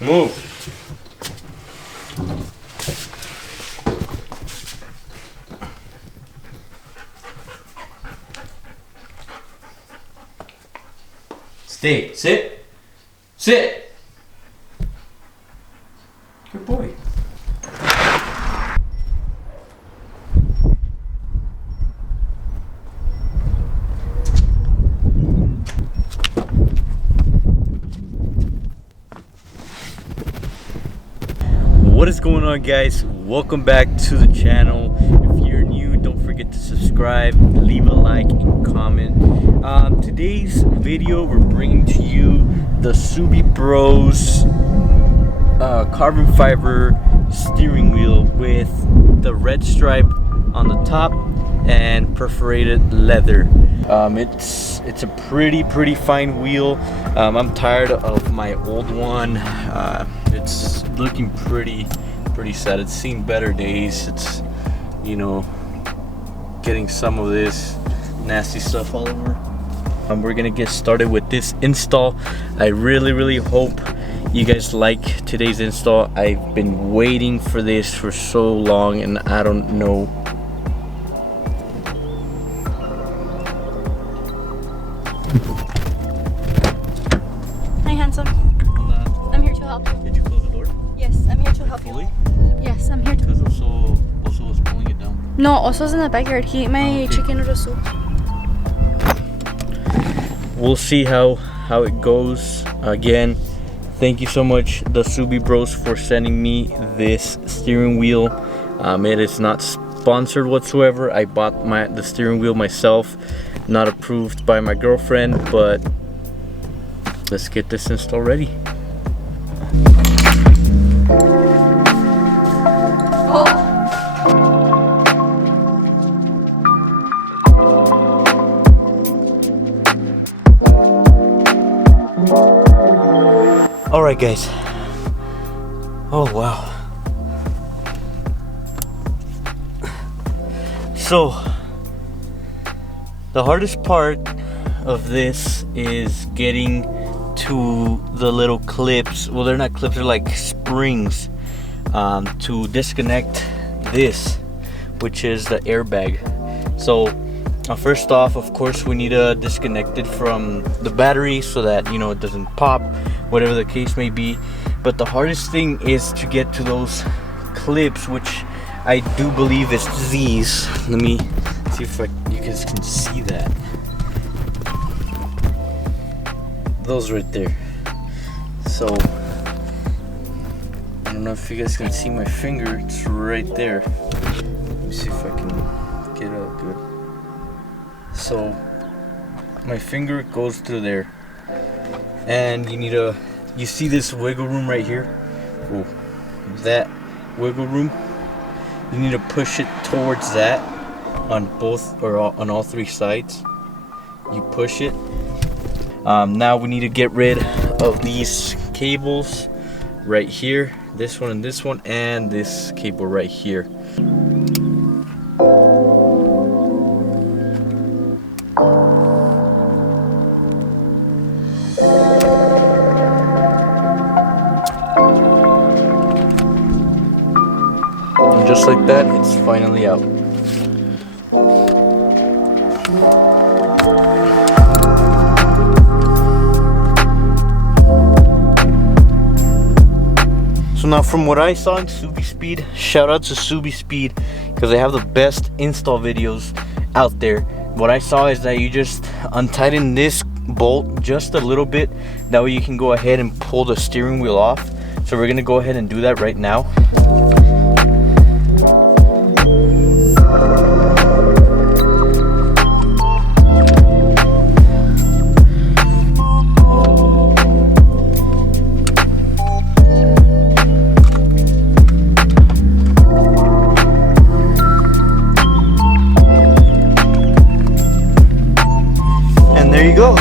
Move. Stay. Sit. Sit. Good boy. What is going on, guys? Welcome back to the channel. If you're new, don't forget to subscribe, leave a like and comment. Today's video, we're bringing to you the Subie Bros carbon fiber steering wheel with the red stripe on the top and perforated leather. It's a pretty fine wheel. I'm tired of my old one. It's looking pretty sad. It's seen better days. It's, you know, getting some of this nasty stuff all over. We're gonna get started with this install. I really hope you guys like today's install. I've been waiting for this for so long, and I don't know. Hi, handsome. Hola. I'm here to help you. Did you close the door? Yes, I'm here to help Fully? you. Yes, I'm here to. Because Oso was pulling it down. No, Oso's in the backyard. He ate my chicken noodle soup. We'll see how it goes. Again, thank you so much, the Subie Bros, for sending me this steering wheel. It is not sponsored whatsoever. I bought the steering wheel myself, not approved by my girlfriend, but let's get this install ready. Alright, guys. Oh wow. So the hardest part of this is getting to the little clips. Well, they're not clips, they're like springs, to disconnect this, which is the airbag. So first off, of course, we need to disconnect it from the battery so that, you know, it doesn't pop, whatever the case may be. But the hardest thing is to get to those clips, which I do believe is these. Let me see if you guys can see that. Those right there. So I don't know if you guys can see my finger. It's right there. Let me see if I can get it out good. So my finger goes through there, and you see this wiggle room right here. Oh, that wiggle room, you need to push it towards that on both, or on all three sides. You push it. Now we need to get rid of these cables right here, this one and this cable right here. Just like that, it's finally out. So now, from what I saw in Subispeed, shout out to Subispeed, because they have the best install videos out there. What I saw is that you just untighten this bolt just a little bit, that way you can go ahead and pull the steering wheel off. So we're gonna go ahead and do that right now. There you go.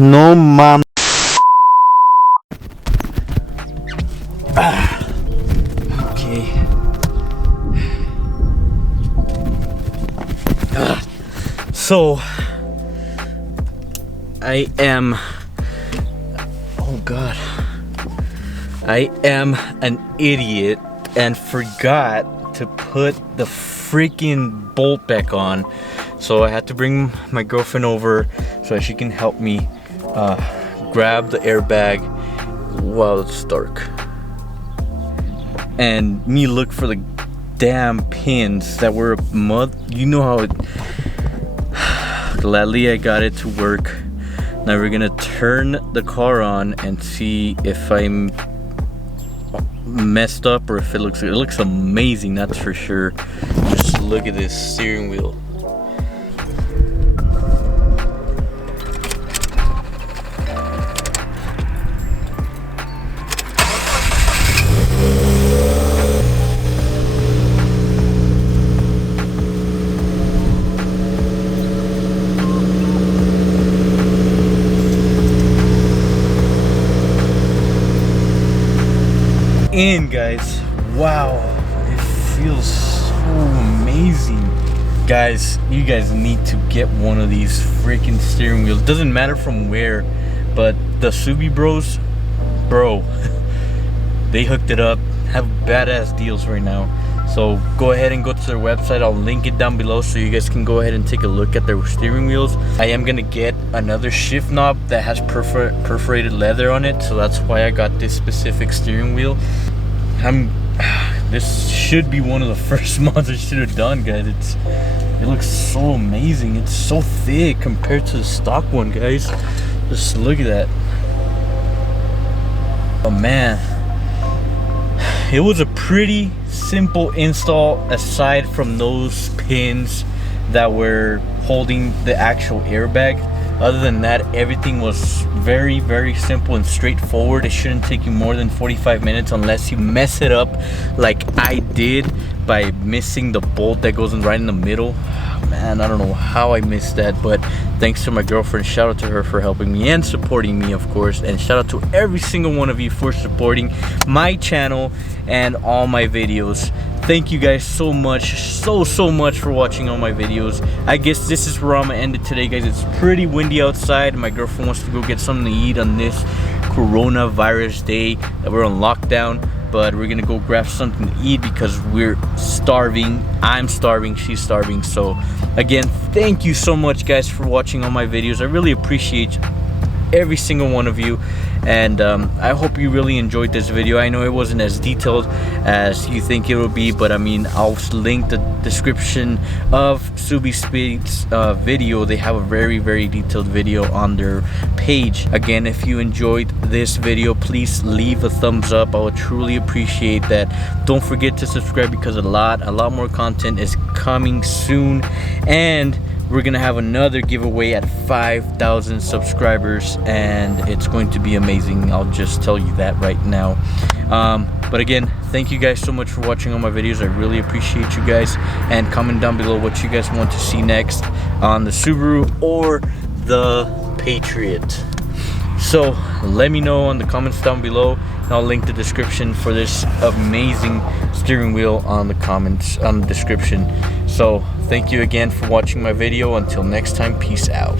No mom. Okay. So I am, oh god, I am an idiot and forgot to put the freaking bolt back on. So I had to bring my girlfriend over so that she can help me grab the airbag while it's dark, and me look for the damn pins that were mud. You know how it. Gladly I got it to work. Now we're gonna turn the car on and see if I'm messed up or if it looks amazing, that's for sure. Just look at this steering wheel. In guys, wow, it feels so amazing. Guys, you guys need to get one of these freaking steering wheels. Doesn't matter from where, but the Subie Bros, bro, they hooked it up, have badass deals right now. So go ahead and go to their website. I'll link it down below so you guys can go ahead and take a look at their steering wheels. I am gonna get another shift knob that has perforated leather on it, so that's why I got this specific steering wheel. This should be one of the first mods I should have done, guys. It looks so amazing. It's so thick compared to the stock one, guys. Just look at that. Oh man, it was a pretty simple install aside from those pins that were holding the actual airbag. Other than that, everything was very, very simple and straightforward. It shouldn't take you more than 45 minutes unless you mess it up like I did by missing the bolt that goes in right in the middle. Man, I don't know how I missed that, but thanks to my girlfriend. Shout out to her for helping me and supporting me, of course, and shout out to every single one of you for supporting my channel and all my videos. Thank you guys so much, so much for watching all my videos. I guess this is where I'm gonna end it today, guys. It's pretty windy outside. My girlfriend wants to go get something to eat on this coronavirus day that we're on lockdown, but we're gonna go grab something to eat because we're starving. I'm starving, she's starving. So again, thank you so much, guys, for watching all my videos. I really appreciate every single one of you, and I hope you really enjoyed this video. I know it wasn't as detailed as you think it will be, but I mean, I'll link the description of Subispeed's video. They have a very, very detailed video on their page. Again, if you enjoyed this video, please leave a thumbs up. I would truly appreciate that. Don't forget to subscribe because a lot more content is coming soon, and we're gonna have another giveaway at 5,000 subscribers, and it's going to be amazing. I'll just tell you that right now. But again, thank you guys so much for watching all my videos. I really appreciate you guys, and comment down below what you guys want to see next on the Subaru or the Patriot. So let me know in the comments down below, and I'll link the description for this amazing steering wheel on the comments, on the description. So thank you again for watching my video. Until next time, peace out.